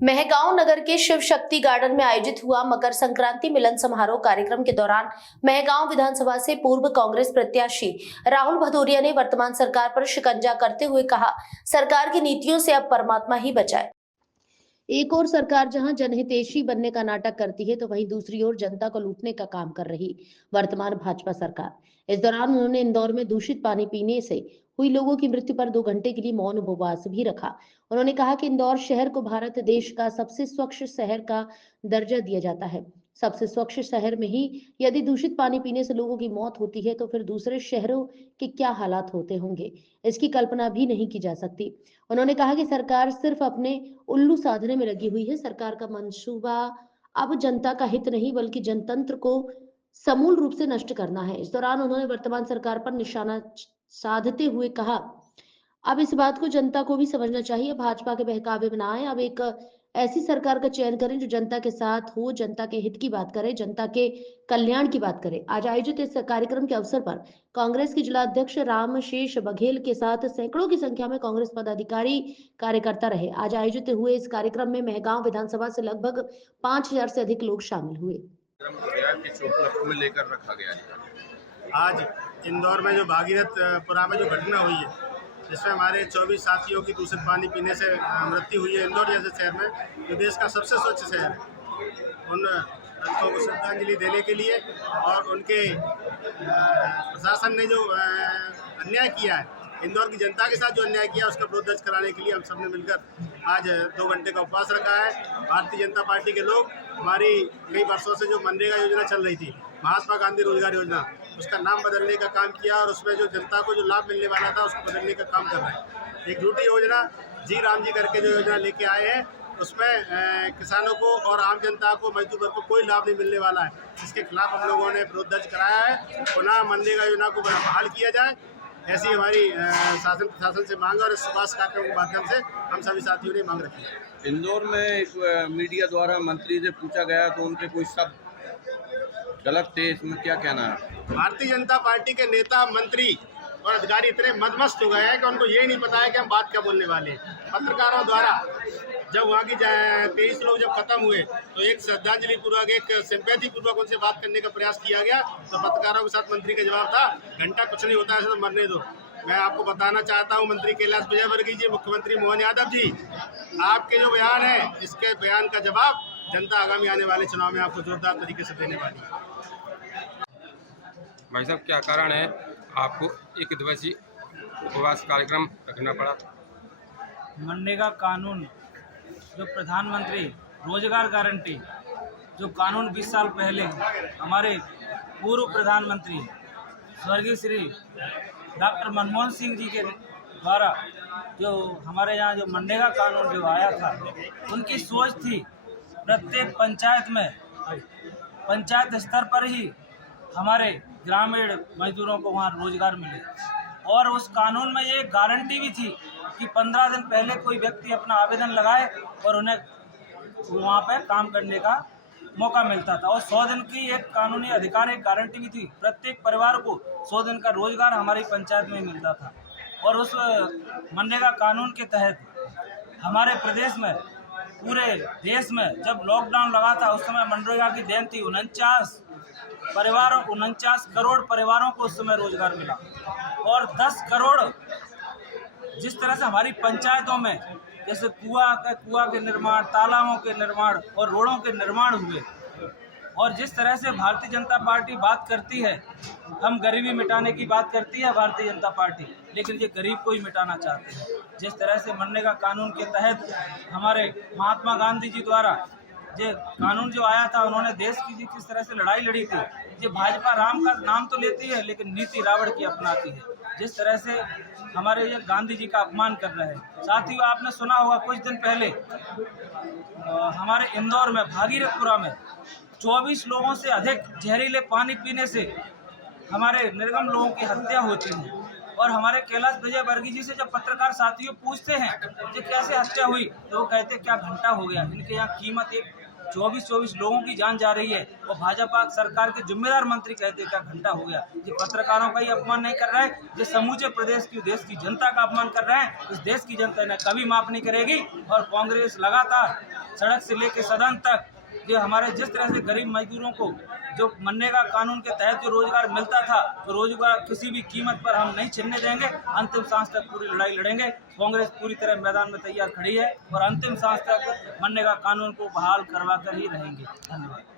मेहगांव नगर के शिव शक्ति गार्डन में आयोजित हुआ मकर संक्रांति मिलन समारोह कार्यक्रम के दौरान मेहगांव विधानसभा से पूर्व कांग्रेस प्रत्याशी राहुल भदौरिया ने वर्तमान सरकार पर शिकंजा करते हुए कहा, सरकार की नीतियों से अब परमात्मा ही बचाए। एक और सरकार जहां जनहितैषी बनने का नाटक करती है तो वहीं दूसरी ओर जनता को लूटने का काम कर रही वर्तमान भाजपा सरकार। इस दौरान उन्होंने इंदौर में दूषित पानी पीने से हुई लोगों की मृत्यु पर 2 घंटे के लिए मौन उपवास भी रखा। उन्होंने कहा कि इंदौर शहर को भारत देश का सबसे स्वच्छ शहर का दर्जा दिया जाता है। सबसे स्वच्छ शहर में ही यदि दूषित पानी पीने से लोगों की मौत होती है तो फिर दूसरे शहरों के क्या हालात होते होंगे, इसकी कल्पना भी नहीं की जा सकती। उन्होंने कहा कि सरकार सिर्फ अपने उल्लू साधने में लगी हुई है। सरकार का मंसूबा अब जनता का हित नहीं बल्कि जनतंत्र को समूल रूप से नष्ट करना है। इस दौरान उन्होंने वर्तमान सरकार पर निशाना साधते हुए कहा, अब इस बात को जनता को भी समझना चाहिए, भाजपा के बहकावे में ना आए। अब एक ऐसी सरकार का चयन करें जो जनता के साथ हो, जनता के हित की बात करे, जनता के कल्याण की बात करे। आज आयोजित इस कार्यक्रम के अवसर पर कांग्रेस के जिला अध्यक्ष रामशेष बघेल के साथ सैकड़ों की संख्या में कांग्रेस पदाधिकारी कार्यकर्ता रहे। आज आयोजित हुए इस कार्यक्रम में मेहगांव विधानसभा से लगभग 5000 से अधिक लोग शामिल हुए। में लेकर रखा गया है। आज इंदौर में जो भागीरथपुरा में जो घटना हुई है, जिसमें हमारे 24 साथियों की दूषित पानी पीने से मृत्यु हुई है, इंदौर जैसे शहर में जो देश का सबसे स्वच्छ शहर है, उन बच्चों को श्रद्धांजलि देने के लिए और उनके प्रशासन ने जो अन्याय किया है, इंदौर की जनता के साथ जो अन्याय किया उसका विरोध दर्ज कराने के लिए हम सबने मिलकर आज 2 घंटे का उपवास रखा है। भारतीय जनता पार्टी के लोग हमारी कई वर्षों से जो मनरेगा योजना चल रही थी, महात्मा गांधी रोजगार योजना, उसका नाम बदलने का काम किया और उसमें जो जनता को जो लाभ मिलने वाला था उसको बदलने का काम कर रहे हैं। एक झूठी योजना जी राम जी करके जो योजना लेके आए हैं, उसमें किसानों को और आम जनता को, मजदूर वर्ग को कोई लाभ नहीं मिलने वाला है। इसके खिलाफ हम लोगों ने विरोध दर्ज कराया है। पुनः मनरेगा योजना को बहाल किया जाए, ऐसी हमारी शासन प्रशासन से मांग और इस उपवास कार्यक्रम के माध्यम से हम सभी साथियों ने मांग रखी है। इंदौर में एक मीडिया द्वारा मंत्री से पूछा गया तो उनके कुछ शब्द गलत थे, इसमें क्या कहना है? भारतीय जनता पार्टी के नेता, मंत्री और अधिकारी इतने मदमस्त हो गए हैं कि उनको ये नहीं पता है कि हम बात क्या बोलने वाले हैं। पत्रकारों द्वारा जब वहाँ की 23 लोग जब खत्म हुए तो एक श्रद्धांजलि पूर्वक, एक सिंपैथी पूर्वक उनसे बात करने का प्रयास किया गया, तो पत्रकारों के साथ मंत्री का जवाब था, घंटा कुछ नहीं होता, ऐसे तो मरने दो। मैं आपको बताना चाहता हूं, मंत्री कैलाश विजयवर्गीय जी, मुख्यमंत्री मोहन यादव जी, आपके जो बयान है, इसके बयान का जवाब जनता आगामी आने वाले चुनाव में आपको जोरदार तरीके से देने वाली है। भाई साहब, क्या कारण है आपको 1 दिवसीय उपवास कार्यक्रम रखना पड़ा? मनरेगा कानून, जो प्रधानमंत्री रोजगार गारंटी, जो कानून 20 साल पहले हमारे पूर्व प्रधानमंत्री स्वर्गीय श्री डॉक्टर मनमोहन सिंह जी के द्वारा जो हमारे यहाँ जो मनरेगा कानून जो आया था, उनकी सोच थी प्रत्येक पंचायत में, पंचायत स्तर पर ही हमारे ग्रामीण मजदूरों को वहाँ रोजगार मिले। और उस कानून में ये गारंटी भी थी कि 15 दिन पहले कोई व्यक्ति अपना आवेदन लगाए और उन्हें वहाँ पे काम करने का मौका मिलता था। और 100 दिन की एक कानूनी अधिकार, एक गारंटी भी थी, प्रत्येक परिवार को 100 दिन का रोजगार हमारी पंचायत में मिलता था। और उस मनरेगा कानून के तहत हमारे प्रदेश में, पूरे देश में जब लॉकडाउन लगा था, उस समय मनरेगा की देन थी 49 करोड़ परिवारों को उस समय रोजगार मिला। और 10 करोड़ जिस तरह से हमारी पंचायतों में जैसे कुआं के निर्माण, तालाबों के निर्माण और रोडों के निर्माण हुए, और जिस तरह से भारतीय जनता पार्टी बात करती है, हम गरीबी मिटाने की बात करती है भारतीय जनता पार्टी, लेकिन ये गरीब को ही मिटाना चाहते हैं। जिस तरह से मनरेगा कानून के तहत हमारे महात्मा गांधी जी द्वारा जो कानून जो आया था, उन्होंने देश की जिस तरह से लड़ाई लड़ी थी, ये भाजपा राम का नाम तो लेती है लेकिन नीति रावण की अपनाती है। जिस तरह से हमारे ये गांधी जी का अपमान कर रहे हैं। साथियों, आपने सुना होगा कुछ दिन पहले हमारे इंदौर में भागीरथपुरा में 24 लोगों से अधिक जहरीले पानी पीने से हमारे निर्गम लोगों की हत्या होती है। और हमारे कैलाश विजयवर्गीय जी से जब पत्रकार साथियों पूछते हैं कि कैसे हत्या हुई, तो वो कहते क्या घंटा हो गया। इनके यहाँ कीमत एक 24 लोगों की जान जा रही है और भाजपा सरकार के जिम्मेदार मंत्री कहते क्या घंटा हो गया। ये पत्रकारों का ही अपमान नहीं कर रहा है, ये समूचे प्रदेश की, देश की जनता का अपमान कर रहे हैं। इस देश की जनता ने कभी माफ नहीं करेगी और कांग्रेस लगातार सड़क से लेकर सदन तक, जो हमारे जिस तरह से गरीब मजदूरों को जो मनरेगा कानून के तहत जो रोजगार मिलता था, तो रोजगार किसी भी कीमत पर हम नहीं छिनने देंगे। अंतिम सांस तक पूरी लड़ाई लड़ेंगे। कांग्रेस पूरी तरह मैदान में तैयार खड़ी है और अंतिम सांस तक मनरेगा कानून को बहाल करवा कर ही रहेंगे। धन्यवाद।